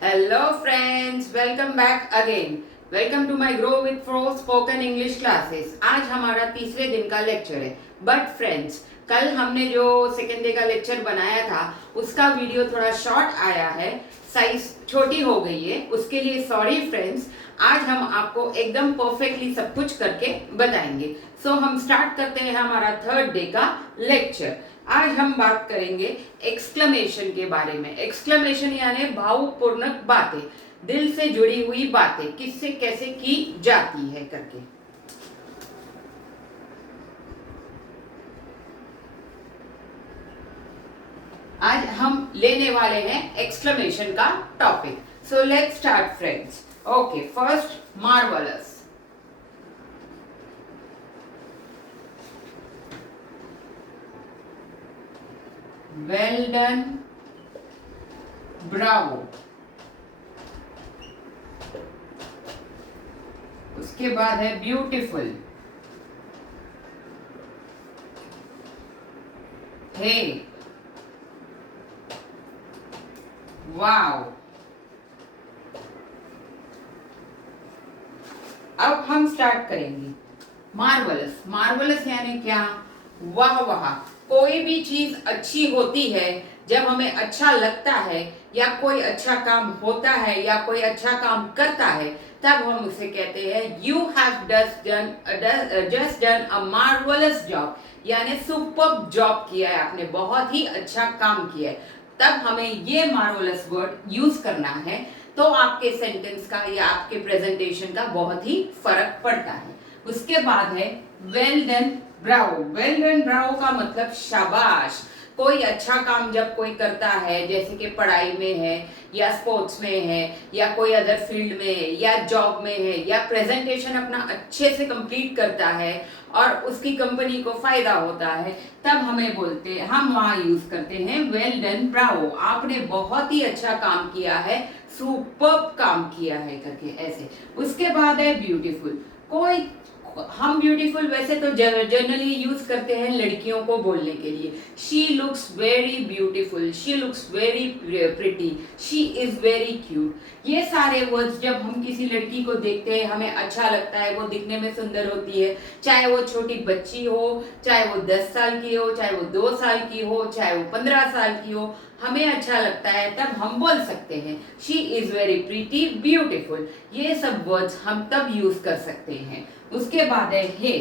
Hello friends, welcome back again. Welcome to my Grow with Pro spoken English classes. आज हमारा तीसरे दिन का लेक्चर है। बट फ्रेंड्स, कल हमने जो सेकेंड डे का लेक्चर बनाया था उसका वीडियो थोड़ा शॉर्ट आया है, साइज छोटी हो गई है, उसके लिए सॉरी फ्रेंड्स। आज हम आपको एकदम परफेक्टली सब कुछ करके बताएंगे। सो हम स्टार्ट करते हैं हमारा थर्ड डे का लेक्चर। आज हम बात करेंगे एक्सक्लेमेशन के बारे में। एक्सक्लेमेशन यानी भावपूर्ण बातें, दिल से जुड़ी हुई बातें किससे कैसे की जाती है करके। आज हम लेने वाले हैं एक्सक्लेमेशन का topic. So let's start friends. Okay, first marvellous. Well done, Bravo. उसके बाद है ब्यूटीफुल, हे, वाओ। अब हम स्टार्ट करेंगे मार्वलस। मार्वलस यानी क्या? वाह वाह। कोई भी चीज अच्छी होती है जब हमें अच्छा लगता है, या कोई अच्छा काम होता है, या कोई अच्छा काम करता है, तब हम उसे कहते हैं you have just done a marvellous job, यानी सुपर्ब जॉब किया है आपने, बहुत ही अच्छा काम किया है। तब हमें ये मार्वलस वर्ड यूज करना है, तो आपके सेंटेंस का या आपके प्रेजेंटेशन का बहुत ही फर्क पड़ता है। उसके बाद है well done, Bravo. Well done Bravo का मतलब शाबाश। कोई अच्छा काम जब कोई करता है, जैसे कि पढ़ाई में है, या स्पोर्ट्स में है, या कोई अदर फील्ड में है, या जॉब में है, या प्रेजेंटेशन अपना अच्छे से कंप्लीट करता है और उसकी कंपनी को फायदा होता है, तब हमें बोलते हैं, हम वहां यूज करते हैं वेल डन ब्रावो। आपने बहुत ही अच्छा काम किया है, सुपर्ब काम किया है करके, ऐसे। उसके बाद है ब्यूटीफुल। कोई हम ब्यूटीफुल वैसे तो जनरली यूज करते हैं लड़कियों को बोलने के लिए। She looks very beautiful, she looks very pretty, she is very cute. ये सारे वर्ड्स जब हम किसी लड़की को देखते हैं, हमें अच्छा लगता है, वो दिखने में सुंदर होती है, चाहे वो छोटी बच्ची हो, चाहे वो 10 साल की हो, चाहे वो 2 साल की हो, चाहे वो 15 साल की हो, हमें अच्छा लगता है, तब हम बोल सकते हैं she is very pretty beautiful. ये सब वर्ड्स हम तब यूज कर सकते हैं। उसके बाद है हे।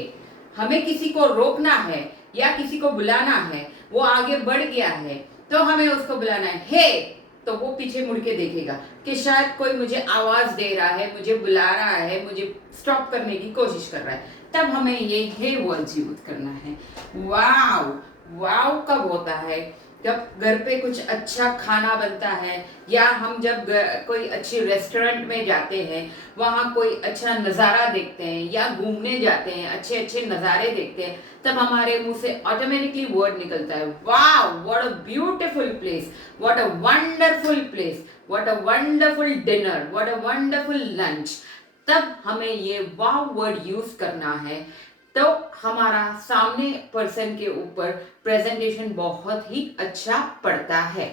हमें किसी को रोकना है या किसी को बुलाना है, वो आगे बढ़ गया है, तो हमें उसको बुलाना है हे। तो वो पीछे मुड़ के देखेगा कि शायद कोई मुझे आवाज दे रहा है, मुझे बुला रहा है, मुझे स्टॉप करने की कोशिश कर रहा है, तब हमें ये हे वर्ड्स यूज करना है। वाव। वाव कब होता है? जब घर पे कुछ अच्छा खाना बनता है, या हम जब कोई अच्छी रेस्टोरेंट में जाते हैं, वहाँ कोई अच्छा नज़ारा देखते हैं, या घूमने जाते हैं, अच्छे अच्छे नज़ारे देखते हैं, तब हमारे मुंह से ऑटोमेटिकली वर्ड निकलता है wow, what a beautiful place, what a wonderful place, what a wonderful dinner, what a wonderful lunch. तब हमें ये वाव वर्ड यूज करना है, तो हमारा सामने पर्सन के ऊपर प्रेजेंटेशन बहुत ही अच्छा पड़ता है।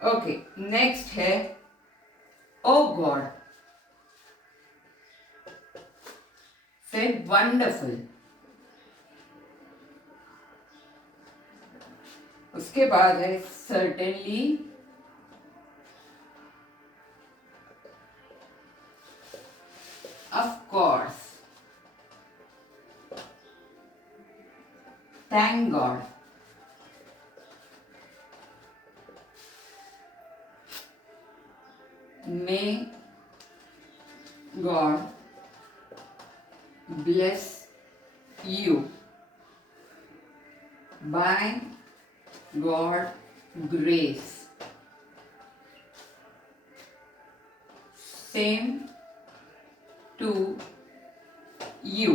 ओके, नेक्स्ट है ओ गॉड। से वंडरफुल। उसके बाद है certainly, of course, thank God, may God bless you, by God grace, same to you.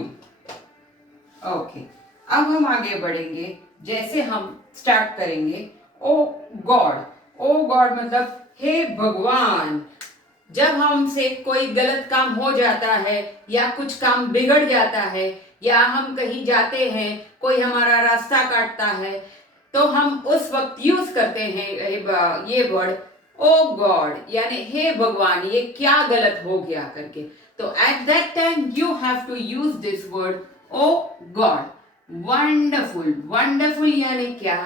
Okay, अब हम आगे बढ़ेंगे। जैसे हम स्टार्ट करेंगे ओ गॉड। ओ गॉड मतलब हे भगवान, जब हमसे कोई गलत काम हो जाता है या कुछ काम बिगड़ जाता है या हम कहीं जाते हैं, कोई हमारा रास्ता काटता है, तो हम उस वक्त यूज करते हैं ये वर्ड ओ गॉड, यानी हे भगवान ये क्या गलत हो गया करके। तो at that time you have to use this word O God. Wonderful, wonderful यानी क्या,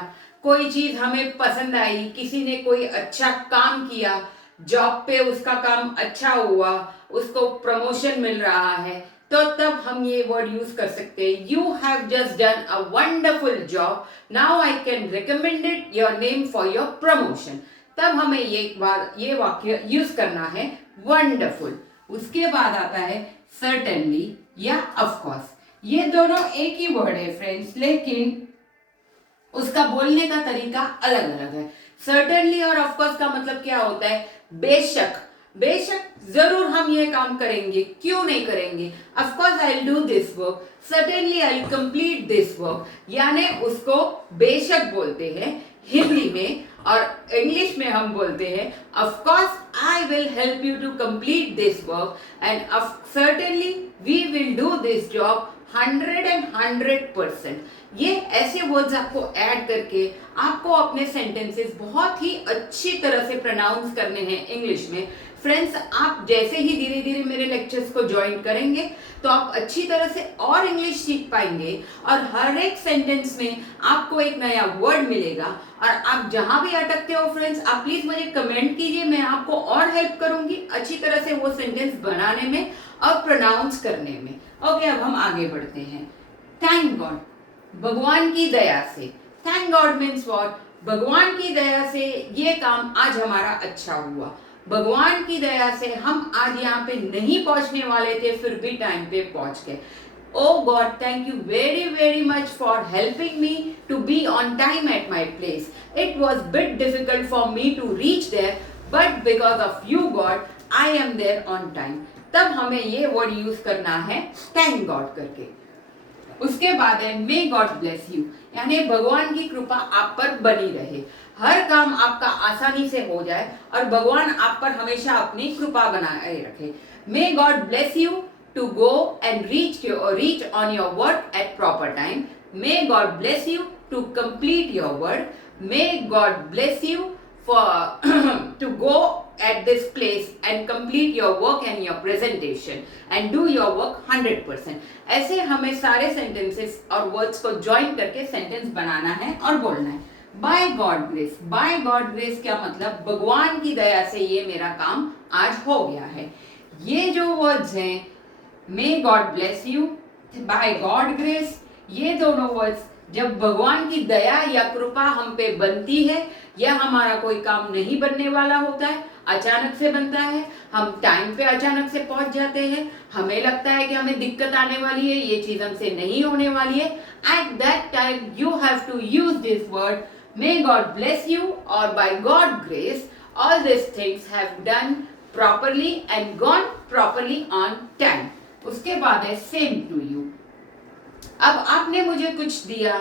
कोई चीज हमें पसंद आई, किसी ने कोई अच्छा काम किया, जॉब पे उसका काम अच्छा हुआ, उसको प्रमोशन मिल रहा है, तो तब हम ये वर्ड यूज कर सकते हैं, you have just done a wonderful job, now I can recommended your name for your promotion. तब हमें ये वाक्य यूज करना है वंडरफुल। उसके बाद आता है सर्टेनली या ऑफकोर्स। ये दोनों एक ही वर्ड है फ्रेंड्स, लेकिन उसका बोलने का तरीका अलग अलग है। सर्टेनली और ऑफकोर्स का मतलब क्या होता है, बेशक, बेशक जरूर हम ये काम करेंगे, क्यों नहीं करेंगे, of course I will do this work, certainly I will complete this work, यानी उसको बेशक बोलते हैं हिंदी में, और इंग्लिश में हम बोलते हैं of course I will help you to complete this work and certainly we will do this job 100%। ये ऐसे वर्ड्स आपको ऐड करके आपको अपने सेंटेंसेस बहुत ही अच्छी तरह से प्रोनाउंस करने हैं इंग्लिश में। फ्रेंड्स, आप जैसे ही धीरे धीरे मेरे लेक्चर्स को ज्वाइन करेंगे तो आप अच्छी तरह से और इंग्लिश सीख पाएंगे, और हर एक सेंटेंस में आपको एक नया वर्ड मिलेगा। और आप जहां भी अटकते हो फ्रेंड्स, आप प्लीज मुझे कमेंट कीजिए, मैं आपको और हेल्प करूंगी अच्छी तरह से वो सेंटेंस बनाने में और प्रोनाउंस करने में। ओके, अब हम आगे बढ़ते हैं। थैंक गॉड, भगवान की दया से। थैंक गॉड मीन्स व्हाट, भगवान की दया से ये काम आज हमारा अच्छा हुआ, भगवान की दया से हम आज यहाँ पे नहीं पहुंचने वाले थे, फिर भी टाइम पे पहुंच गए। Oh God, thank you very very much for helping me to be on time at my place. It was bit difficult for me to reach there, but because of you God, I am there on time. तब हमें ये word use करना है thank God करके। उसके बाद है मे God bless you, यानी भगवान की कृपा आप पर बनी रहे, हर काम आपका आसानी से हो जाए और भगवान आप पर हमेशा अपनी कृपा बनाए रखे। मे God bless you to go and reach on your work at proper time. May God bless you to complete your work. May God bless you for to go at this place and complete your work and your presentation and do your work 100%. ऐसे हमें सारे sentences और words को join करके sentence बनाना है और बोलना है। By God grace, by God grace क्या मतलब, भगवान की दया से ये मेरा काम आज हो गया है। ये जो words हैं may God bless you, by God grace, ये दोनों वर्ड्स जब भगवान की दया या कृपा हम पे बनती है, या हमारा कोई काम नहीं बनने वाला होता है, अचानक से बनता है, हम टाइम पे अचानक से पहुंच जाते हैं, हमें लगता है कि हमें दिक्कत आने वाली है, ये चीज हमसे नहीं होने वाली है, at that time you have to use this word may God bless you और by God grace all this things have done properly and gone properly on time. उसके बाद है सेम टू यू। अब आपने मुझे कुछ दिया,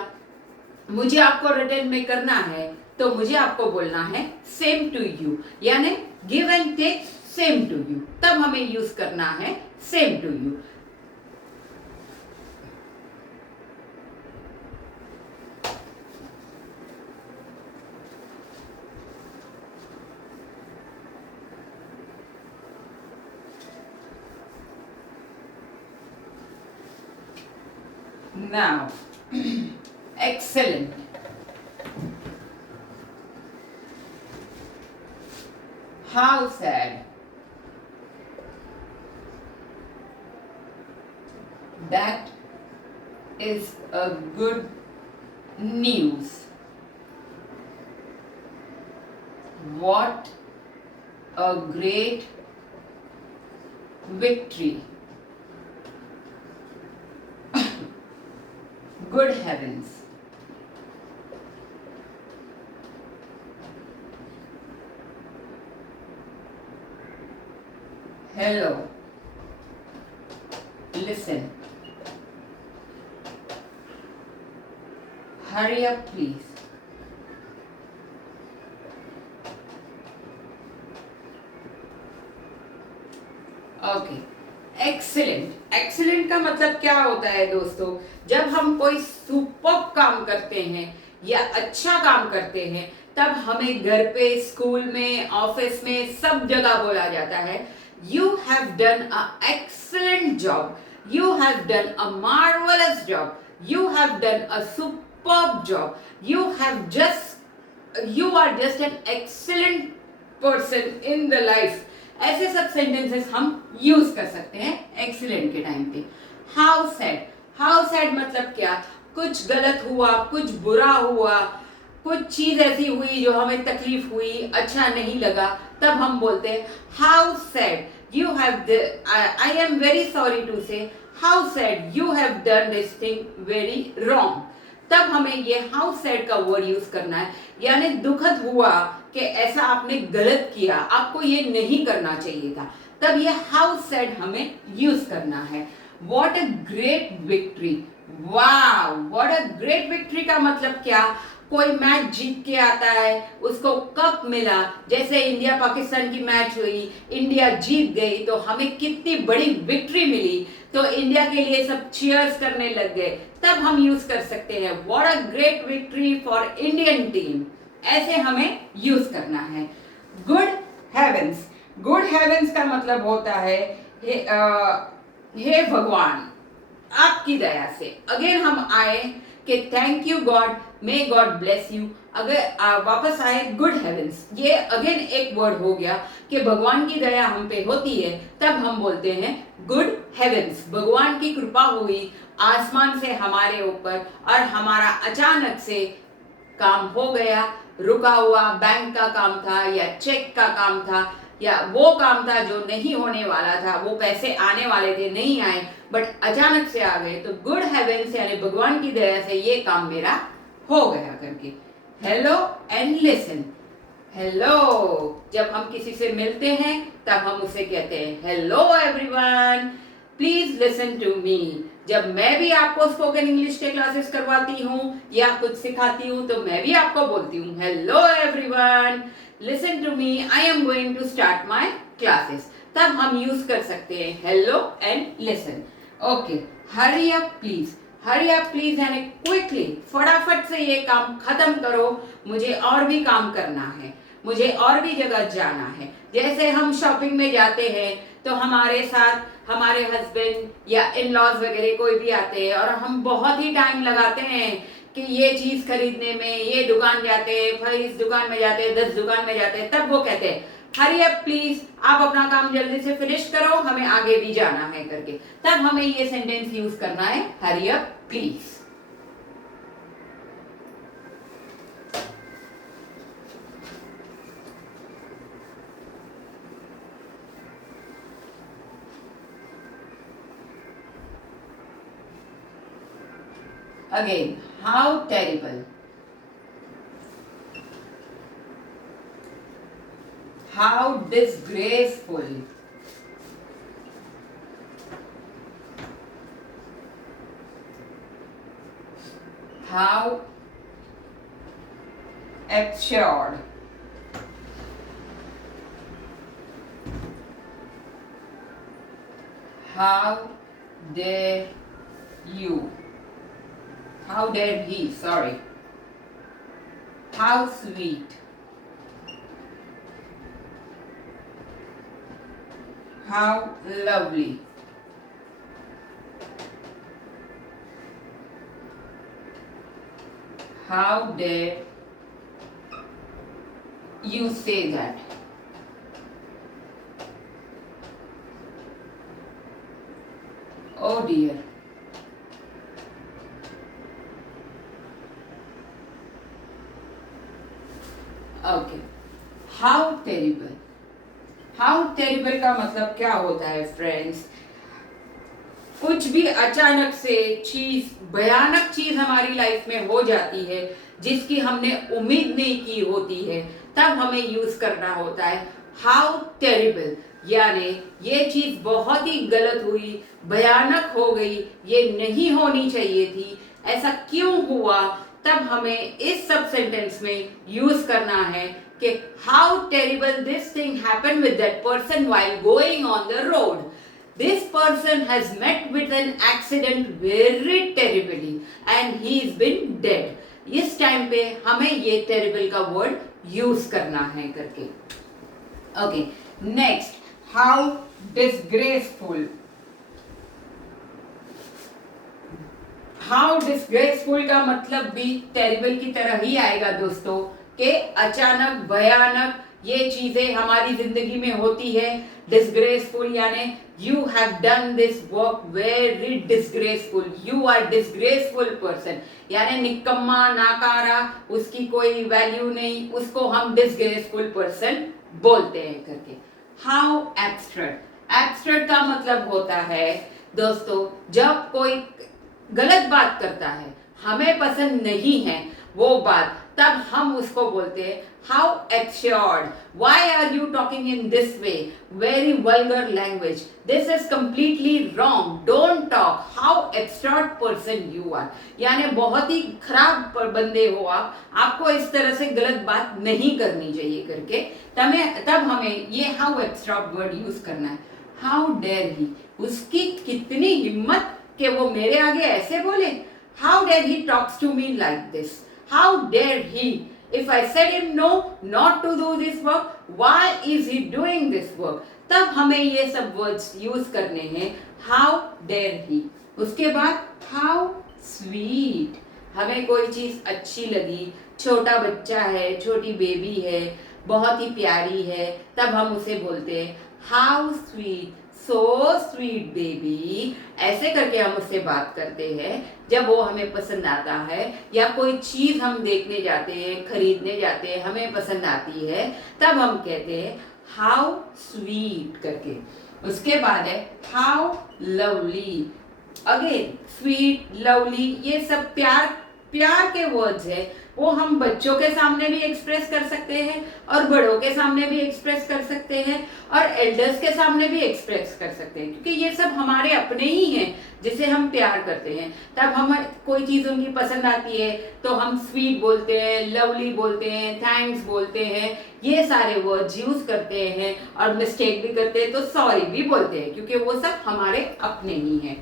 मुझे आपको रिटर्न में करना है, तो मुझे आपको बोलना है सेम टू यू, यानी give and take same to you, तब हमें यूज करना है same to you. Now, excellent. How sad. That is a good news. What a great victory. Good heavens. Hello. Listen. Hurry up, please. Okay, excellent. Excellent का मतलब क्या होता है दोस्तों? जब हम कोई सुपर काम करते हैं या अच्छा काम करते हैं, तब हमें घर पे, स्कूल में, ऑफिस में, सब जगह बोला जाता है, you have done a excellent job, you have done a marvellous job, you have done a superb job, you are just an excellent person in the life। ऐसे सब सेंटेंसेस हम यूज कर सकते हैं एक्सीलेंट के टाइम पे। How sad, how sad मतलब क्या? कुछ गलत हुआ, कुछ बुरा हुआ, कुछ चीज ऐसी हुई जो हमें तकलीफ हुई, अच्छा नहीं लगा, तब हम बोलते हैं how sad you have, I am very sorry to say, how sad you have done this thing very wrong. तब हमें ये हाउ सैड का वर्ड यूज करना है, यानी दुखद हुआ कि ऐसा आपने गलत किया, आपको ये नहीं करना चाहिए था, तब ये हाउ सैड हमें यूज करना है। व्हाट अ ग्रेट विक्ट्री, वाह व्हाट अ ग्रेट विक्ट्री का मतलब क्या? कोई मैच जीत के आता है, उसको कप मिला, जैसे इंडिया पाकिस्तान की मैच हुई, इंडिया जीत गई तो हमें कितनी बड़ी विक्ट्री मिली, तो इंडिया के लिए सब चीयर्स करने लग गए, तब हम यूज कर सकते हैं what a great victory for Indian team. ऐसे हमें यूज करना है। गुड हेवेंस, गुड हेवेंस का मतलब होता है हे भगवान, आपकी दया से। अगेन हम आए कि thank you God, may God bless you. अगर वापस आए गुड हेवेंस, ये अगेन एक वर्ड हो गया कि भगवान की दया हम पे होती है, तब हम बोलते हैं गुड हेवेंस, भगवान की कृपा हुई आसमान से हमारे ऊपर और हमारा अचानक से काम हो गया, रुका हुआ बैंक का काम था या चेक का काम था या वो काम था जो नहीं होने वाला था, वो पैसे आने वाले थे नहीं आए, बट अचानक से आ गए, तो गुड हेवेंस यानी भगवान की दया से ये काम मेरा हो गया करके। हेलो एंड लिसन, हेलो, जब हम किसी से मिलते हैं तब हम उसे कहते हैं hello everyone, please listen to me. जब मैं भी आपको स्पोकन इंग्लिश के क्लासेस करवाती हूँ या कुछ सिखाती हूँ, तो मैं भी आपको बोलती हूँ hello everyone, listen to me, I am going to start my classes. तब हम यूज कर सकते हैं hello and listen. Okay, hurry up please, hurry up please यानी क्विकली, फटाफट से ये काम खत्म करो, मुझे और भी काम करना है, मुझे और भी जगह जाना है। जैसे हम शॉपिंग में जाते हैं तो हमारे साथ हमारे हस्बैंड या इन लॉज वगैरह कोई भी आते हैं और हम बहुत ही टाइम लगाते हैं कि ये चीज खरीदने में, ये दुकान जाते हैं, फिर इस दुकान में जाते हैं, 10 दुकान में जाते हैं, तब वो कहते हैं हरी अप प्लीज, आप अपना काम जल्दी से फिनिश करो, हमें आगे भी जाना है करके। तब हमें ये सेंटेंस यूज करना है हरी up please. Again, how terrible, how disgraceful, how absurd, how dare you, how dare he, sorry, how sweet, how lovely, how dare you say that, oh dear, okay, how terrible, how terrible का मतलब क्या होता है friends? कुछ भी अचानक से चीज, भयानक चीज हमारी लाइफ में हो जाती है जिसकी हमने उम्मीद नहीं की होती है, तब हमें यूज करना होता है हाउ टेरिबल, यानी ये चीज बहुत ही गलत हुई, भयानक हो गई, ये नहीं होनी चाहिए थी, ऐसा क्यों हुआ? तब हमें इस सब सेंटेंस में यूज करना है कि how terrible this thing happen with that person while going on the road. This person has met with an accident very terribly and he is been dead. इस टाइम पे हमें ये terrible का word use करना है करके. Okay, next, how disgraceful. How disgraceful का मतलब भी टेरिबल की तरह ही आएगा दोस्तों, कि अचानक, भयानक ये चीजें हमारी जिंदगी में होती है. डिसग्रेसफुल यानी you have done this work very disgraceful, you are disgraceful person, यानी निकम्मा, नाकारा, उसकी कोई वैल्यू नहीं, उसको हम डिसग्रेसफुल पर्सन बोलते हैं करके. How abstract. एब्स्ट्रैक्ट का मतलब होता है दोस्तों, जब कोई गलत बात करता है, हमें पसंद नहीं है वो बात, तब हम उसको बोलते हैं how absurd, why are you talking in this way, very vulgar language, this is completely wrong, don't talk, how absurd person you are. यानी बहुत ही खराब बंदे हो आप, आपको इस तरह से गलत बात नहीं करनी चाहिए करके तब हमें ये हाउ एब्सर्ड वर्ड यूज करना है. हाउ डेयर ही, उसकी कितनी हिम्मत कि वो मेरे आगे ऐसे बोले. How dare he talks to me like this, how dare he, if I said him no not to do this work, why is he doing this work. तब हमें ये सब वर्ड्स यूज करने हैं, हाउ डेयर ही. उसके बाद how sweet, हमें कोई चीज अच्छी लगी, छोटा बच्चा है, छोटी बेबी है, बहुत ही प्यारी है, तब हम उसे बोलते हैं how sweet, so sweet baby. ऐसे करके हम उससे बात करते हैं जब वो हमें पसंद आता है, या कोई चीज हम देखने जाते हैं, खरीदने जाते हैं, हमें पसंद आती है, तब हम कहते हैं हाउ स्वीट करके. उसके बाद है how lovely. Again sweet, lovely, ये सब प्यार प्यार के वर्ड्स है. वो हम बच्चों के सामने भी एक्सप्रेस कर सकते हैं, और बड़ों के सामने भी एक्सप्रेस कर सकते हैं, और एल्डर्स के सामने भी एक्सप्रेस कर सकते हैं, क्योंकि ये सब हमारे अपने ही हैं जिसे हम प्यार करते हैं. तब हम कोई चीज उनकी पसंद आती है तो हम स्वीट बोलते हैं, लवली बोलते हैं, थैंक्स बोलते हैं, ये सारे वर्ड्स यूज करते हैं. और मिस्टेक भी करते हैं तो सॉरी भी बोलते हैं, क्योंकि वो सब हमारे अपने ही हैं.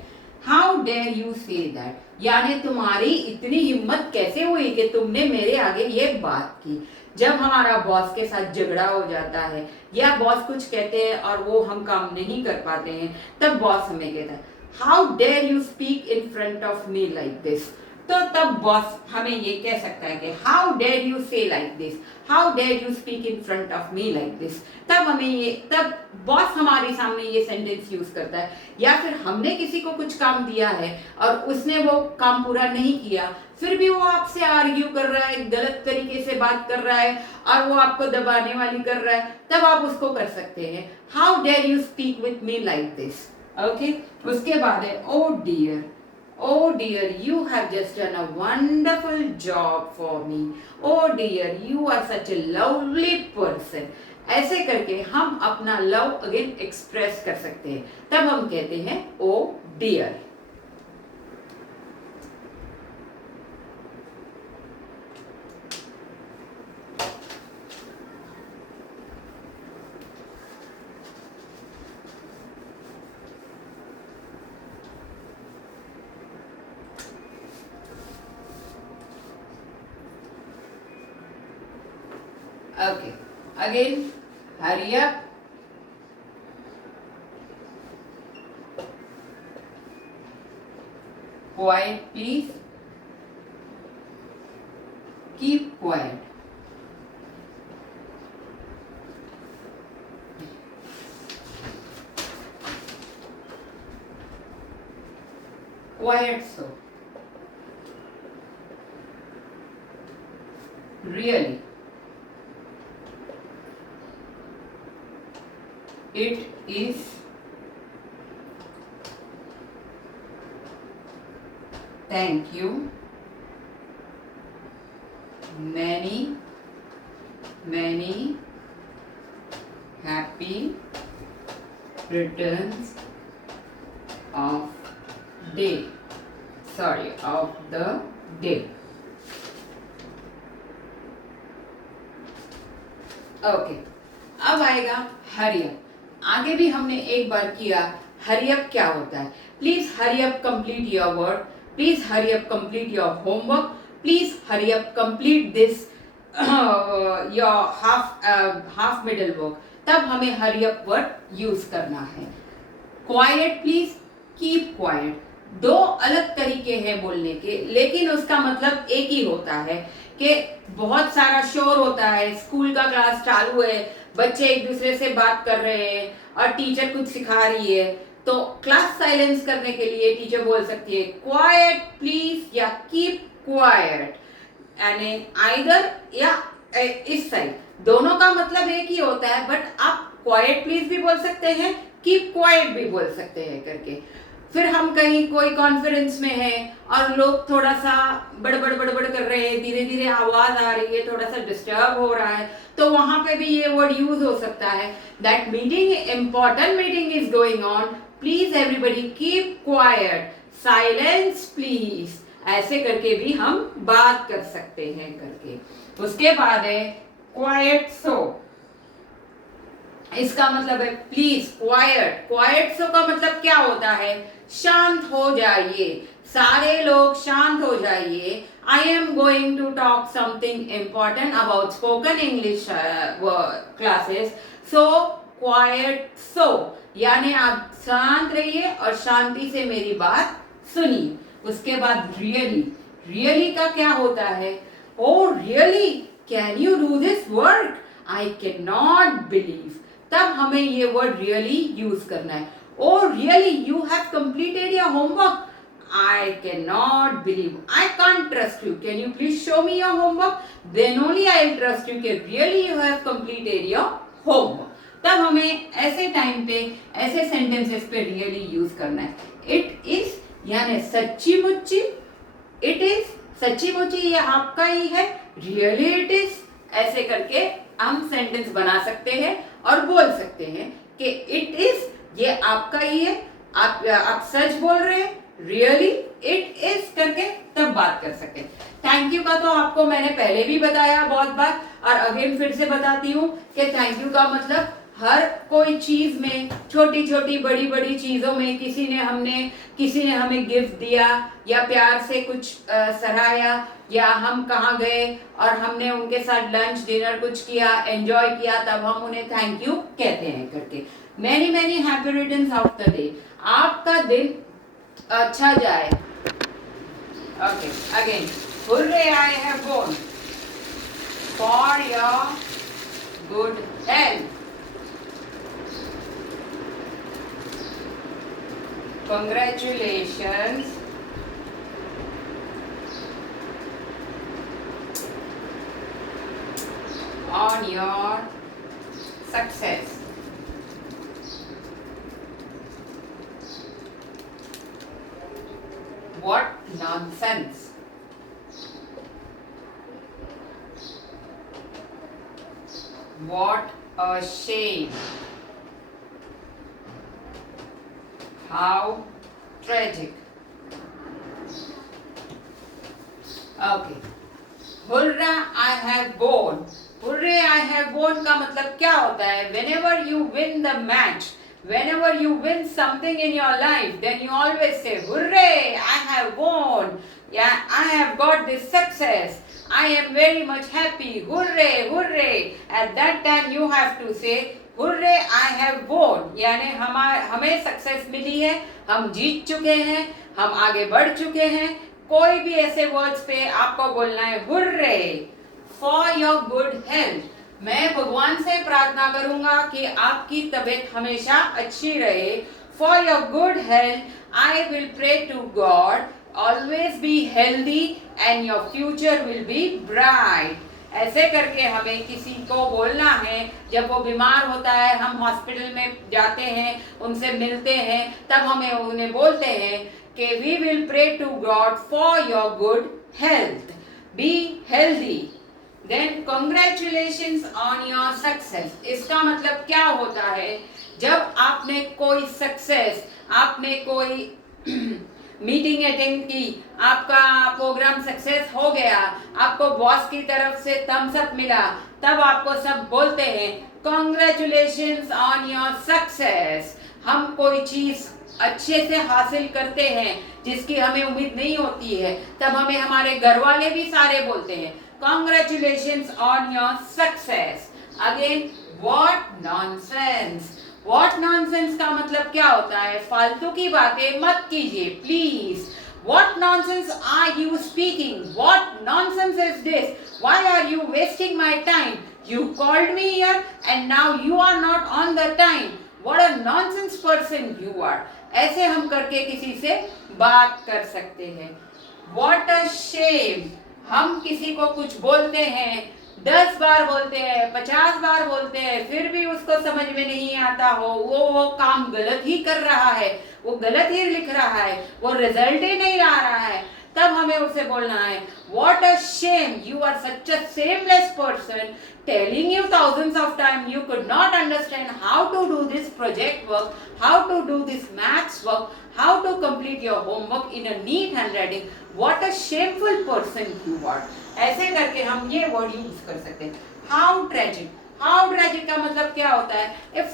How dare you say that, यानी तुम्हारी इतनी हिम्मत कैसे हुई कि तुमने मेरे आगे ये बात की. जब हमारा बॉस के साथ झगड़ा हो जाता है, या बॉस कुछ कहते हैं और वो हम काम नहीं कर पाते हैं, तब बॉस हमें कहता है how dare you speak in front of me like this. तो तब बॉस हमें ये कह सकता है कि how dare you say like this, how dare you speak in front of me like this. तब बॉस हमारे सामने ये सेंटेंस यूज करता है. या फिर हमने किसी को कुछ काम दिया है और उसने वो काम पूरा नहीं किया, फिर भी वो आपसे आर्ग्यू कर रहा है, गलत तरीके से बात कर रहा है, और वो आपको दबाने वाली कर रहा है, तब आप उसको कर सकते हैं how dare you speak with me like this. Okay, उसके बाद है O dear. Oh dear, you have just done a wonderful job for me. Oh dear, you are such a lovely person. ऐसे करके हम अपना लव अगेन एक्सप्रेस कर सकते हैं. तब हम कहते हैं oh dear. Okay, again, hurry up. Quiet, please. Keep quiet. Quiet, so. Really. It is thank you, many happy returns of the day. Okay, अब आएगा हरी अप। आगे भी हमने एक बार किया, हरी अप क्या होता है। Please hurry up complete your work, please hurry up complete your homework, please hurry up complete this your half middle work. तब हमें हरी अप वर्ड यूज करना है। क्वाइट प्लीज, कीप क्वाइट, दो अलग तरीके हैं बोलने के, लेकिन उसका मतलब एक ही होता है कि बहुत सारा शोर होता है, स्कूल का क्लास चालू है, बच्चे एक दूसरे से बात कर रहे हैं और टीचर कुछ सिखा रही है, तो क्लास साइलेंस करने के लिए टीचर बोल सकती है क्वाइट प्लीज या कीप क्वाइट, यानी आइदर या इस साइड, दोनों का मतलब एक ही होता है, बट आप क्वाइट प्लीज भी बोल सकते हैं, कीप क्वाइट भी बोल सकते हैं करके। फिर हम कहीं कोई कॉन्फ्रेंस में हैं और लोग थोड़ा सा बड़बड़ कर रहे हैं, धीरे धीरे आवाज आ रही है, थोड़ा सा डिस्टर्ब हो रहा है, तो वहां पे भी ये वर्ड यूज हो सकता है, that meeting, important meeting is going on, please everybody keep quiet, silence please, ऐसे करके भी हम बात कर सकते हैं करके। उसके बाद है क्वाइट सो, इसका मतलब है प्लीज क्वाइट। क्वाइट सो का मतलब क्या होता है, शांत हो जाइए, सारे लोग शांत हो जाइए। I am going to talk something important about spoken English classes, so quiet so, यानी आप शांत रहिए और शांति से मेरी बात सुनिए। उसके बाद रियली, रियली का क्या होता है, oh really can you do this work, I can not believe, तब हमें ये वर्ड रियली यूज करना है। Oh really you have completed your homework, I can not believe, I can't trust you, can you please show me your homework, then only I will trust you कि really you have completed your homework. तब हमें ऐसे time पे, ऐसे sentences पे really use करना है। It is यानी सच्ची मुच्ची, इट इज सच्ची मुच्ची ये आपका ही है, रियली इट इज, ऐसे करके हम सेंटेंस बना सकते हैं और बोल सकते हैं कि इट इज ये आपका ही है, आप सच बोल रहे हैं, रियली इट इज करके तब बात कर सकते हैं। थैंक यू का तो आपको मैंने पहले भी बताया बहुत बार, और अगेन फिर से बताती हूँ कि थैंक यू का मतलब हर कोई चीज में, छोटी छोटी बड़ी बड़ी चीजों में, किसी ने हमें गिफ्ट दिया या प्यार से कुछ सराहाया, या हम कहाँ गए और हमने उनके साथ लंच डिनर कुछ किया, एंजॉय किया, तब हम उन्हें थैंक यू कहते हैं करके। Many many happy returns of the day, आपका दिन अच्छा जाए। Okay again, hurray I have born for your good health, congratulations on your success. What nonsense. What a shame. How tragic. Okay. Hurrah, I have won. Hurray, I have won का मतलब क्या होता है? Whenever you win the match, whenever you win something in your life, then you always say, Hurray, I have won. Yeah, I have got this success. I am very much happy. Hurray, hurray. At that time you have to say, hurray I have वोन, यानी हमें success मिली है, हम जीत चुके हैं, हम आगे बढ़ चुके हैं। कोई भी ऐसे वर्ड्स पे आपको बोलना है hurray for your good health. मैं भगवान से प्रार्थना करूंगा कि आपकी तबीयत हमेशा अच्छी रहे। For your good health I will pray to God always be healthy and your future will be bright. ऐसे करके हमें किसी को बोलना है, जब वो बीमार होता है, हम हॉस्पिटल में जाते हैं, उनसे मिलते हैं, तब हमें उन्हें बोलते हैं कि we will pray to God for your good health, be healthy, then congratulations on your success. इसका मतलब क्या होता है, जब आपने कोई सक्सेस, आपने कोई मीटिंग अटेंड की, आपका प्रोग्राम सक्सेस हो गया, आपको बॉस की तरफ से थम्स अप मिला, तब आपको सब बोलते हैं कॉन्ग्रेचुलेशंस ऑन योर सक्सेस। हम कोई चीज अच्छे से हासिल करते हैं जिसकी हमें उम्मीद नहीं होती है, तब हमें हमारे घर वाले भी सारे बोलते हैं congratulations on your success. Again what nonsense. What nonsense का मतलब क्या होता है? फालतू की बातें मत कीजिए please. What nonsense are you speaking? What nonsense is this? Why are you wasting my time? You called me here and now you are not on the time. What a nonsense person you are. ऐसे हम करके किसी से बात कर सकते हैं। What a shame. हम किसी को कुछ बोलते हैं, 10 बार बोलते हैं, 50 बार बोलते हैं, फिर भी उसको समझ में नहीं आता हो, वो काम गलत ही कर रहा है, वो गलत ही लिख रहा है, वो रिजल्ट ही नहीं ला रहा है, तब हमें उसे बोलना है what a shame, you are such a shameless person, telling you thousands of times you could not understand how to do this project work, how to do this maths work, how to complete your homework in a neat handwriting. What a shameful person you are. ऐसे करके हम ये word use कर सकते हैं। How tragic. How tragic का मतलब क्या होता है? If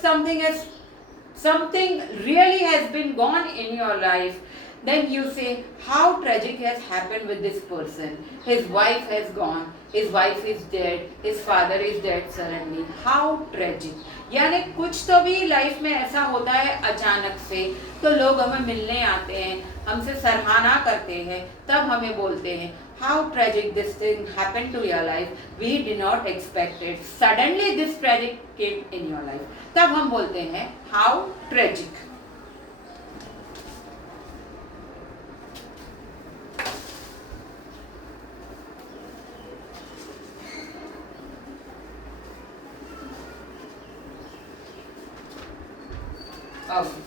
something really has been gone in your life, then you say how tragic has happened with this person. His wife has gone, his wife is dead, his father is dead suddenly. How tragic. यानी कुछ तो भी life में ऐसा होता है अचानक से, तो लोग हमें मिलने आते हैं, हमसे सराहना करते हैं, तब हमें बोलते हैं how tragic this thing happened to your life, we did not expect it, suddenly this tragic came in your life. तब हम बोलते हैं how tragic. Okay.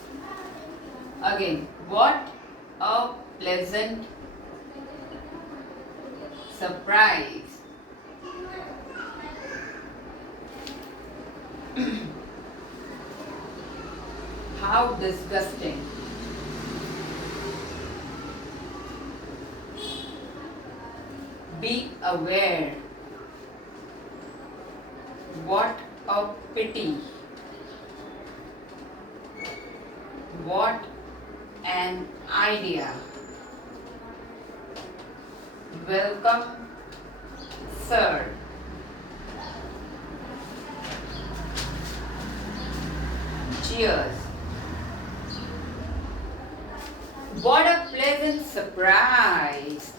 Again, what a pleasant surprise. How disgusting. Be aware. What a pity. What an idea. Welcome, sir. Cheers. What a pleasant surprise.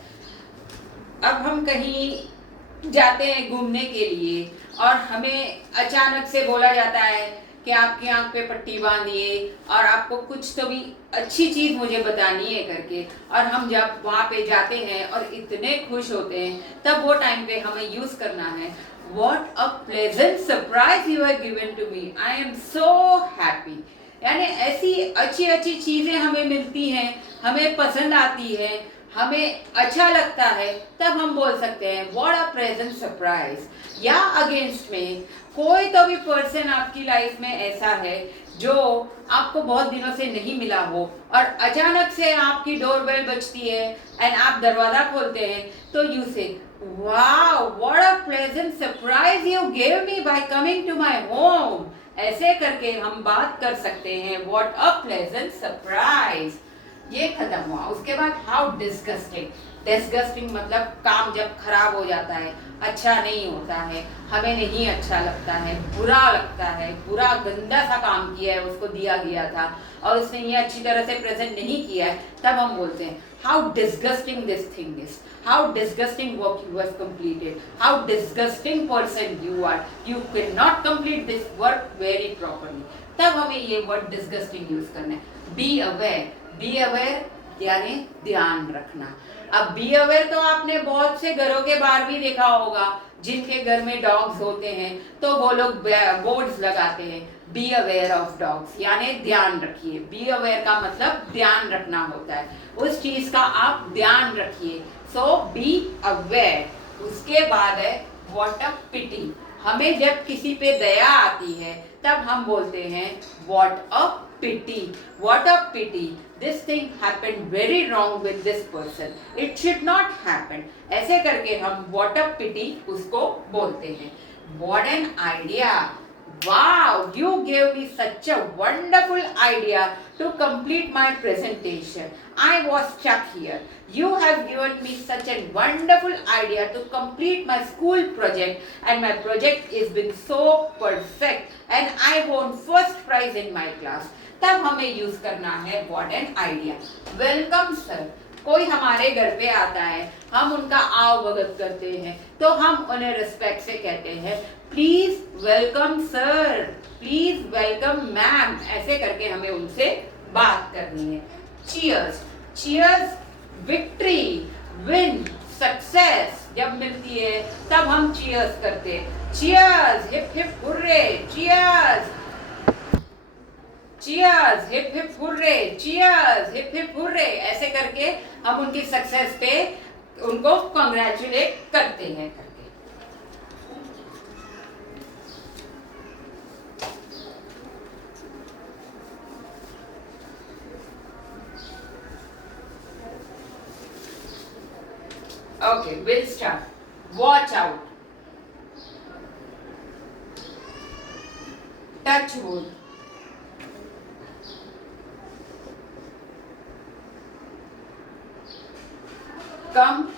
अब हम कहीं जाते हैं घूमने के लिए और हमें अचानक से बोला जाता है कि आपकी आंख पे पट्टी बांधिए और आपको कुछ तो भी अच्छी चीज मुझे बतानी है करके, और हम जब वहां पे जाते हैं और इतने खुश होते हैं, तब वो टाइम पे हमें यूज करना है What a pleasant surprise you have given to me. I am so happy. यानी ऐसी अच्छी अच्छी चीजें हमें मिलती हैं, हमें पसंद आती है, हमें अच्छा लगता है, तब हम बोल सकते हैं What a pleasant surprise. या अगेंस्ट में कोई तो भी पर्सन आपकी लाइफ में ऐसा है जो आपको बहुत दिनों से नहीं मिला हो और अचानक से आपकी डोरबेल बजती है एंड आप दरवाजा खोलते हैं, तो you say wow what a pleasant surprise you gave me by coming to my home. ऐसे करके हम बात कर सकते हैं व्हाट अ प्लेजेंट सरप्राइज। ये खत्म हुआ। उसके बाद हाउ डिस्गस्टिंग। डिस्गस्टिंग मतलब काम जब खराब हो जाता है, अच्छा नहीं होता है, हमें नहीं अच्छा लगता है, बुरा लगता है, बुरा गंदा सा काम किया है उसको दिया गया था और उसने ये अच्छी तरह से प्रेजेंट नहीं किया है, तब हम बोलते हैं how disgusting this thing is, how disgusting work you have completed, how disgusting person you are, you can not complete this work very properly. तब हमें ये वर्ड डिस्गस्टिंग यूज करना है। Be aware. बी अवेयर यानी ध्यान रखना। अब be aware तो आपने बहुत से घरों के बाहर भी देखा होगा, जिनके घर में डॉग्स होते हैं तो वो लोग बोर्ड्स लगाते हैं बी अवेयर ऑफ डॉग्स, यानी ध्यान रखिए। बी अवेयर का मतलब ध्यान रखना होता है, उस चीज का आप ध्यान रखिए। सो बी अवेयर। उसके बाद है व्हाट अ पिटी। हमें जब किसी पे दया आती है तब हम बोलते हैं what a pity, what a pity, this thing happened very wrong with this person, it should not happen. ऐसे करके हम what a pity उसको बोलते हैं. What an idea! Wow, you gave me such a wonderful idea to complete my presentation. I was stuck here. You have given me such a wonderful idea to complete my school project, and my project is been so perfect and I won first prize in my class. तब हमें use करना है what an idea. Welcome sir. कोई हमारे घर पे आता है, हम उनका आवभगत करते हैं, तो हम उन्हें रिस्पेक्ट से कहते हैं please welcome sir, please welcome ma'am. ऐसे करके हमें उनसे बात करनी है. Cheers, cheers victory, win, success जब मिलती है तब हम चीयर्स करते हैं. Cheers, hip hip hurray, cheers, cheers, hip hip hurray, cheers, hip hip hurray. ऐसे करके हम उनकी सक्सेस पे उनको कांग्रेचुलेट करते हैं. Okay, we'll start. Watch out. Touch wood. Come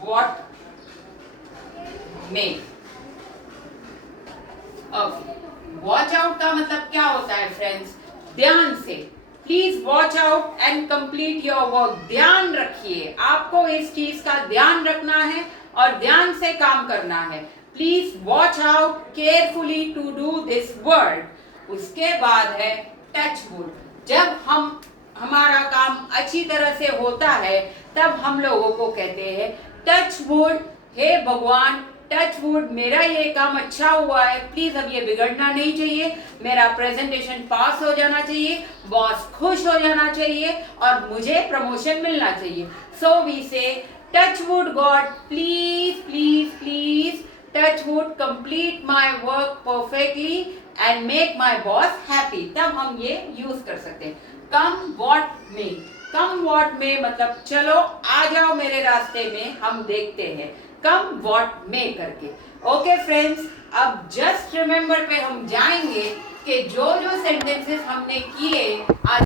what may. Okay. Watch out का मतलब क्या होता है फ्रेंड्स? ध्यान से. Please watch out and complete your work. ध्यान रखिए, आपको इस चीज का ध्यान रखना है और ध्यान से काम करना है. Please watch out carefully to do this word. उसके बाद है टच वुड. जब हमारा काम अच्छी तरह से होता है तब हम लोगों को कहते हैं टच वुड. हे भगवान, टच वुड, मेरा ये काम अच्छा हुआ है, प्लीज अब ये बिगड़ना नहीं चाहिए, मेरा प्रेजेंटेशन पास हो जाना चाहिए, बॉस खुश हो जाना चाहिए और मुझे प्रमोशन मिलना चाहिए. सो वी से touch wood God, please please please touch wood complete my work perfectly and make my boss happy. तब हम ये यूज कर सकते हैं. कम व्हाट मे. कम व्हाट मे मतलब चलो आ जाओ मेरे रास्ते में, हम देखते हैं. कम व्हाट मे करके. ओके फ्रेंड्स, अब जस्ट रिमेंबर पे हम जाएंगे कि जो जो सेंटेंसेस हमने किए आज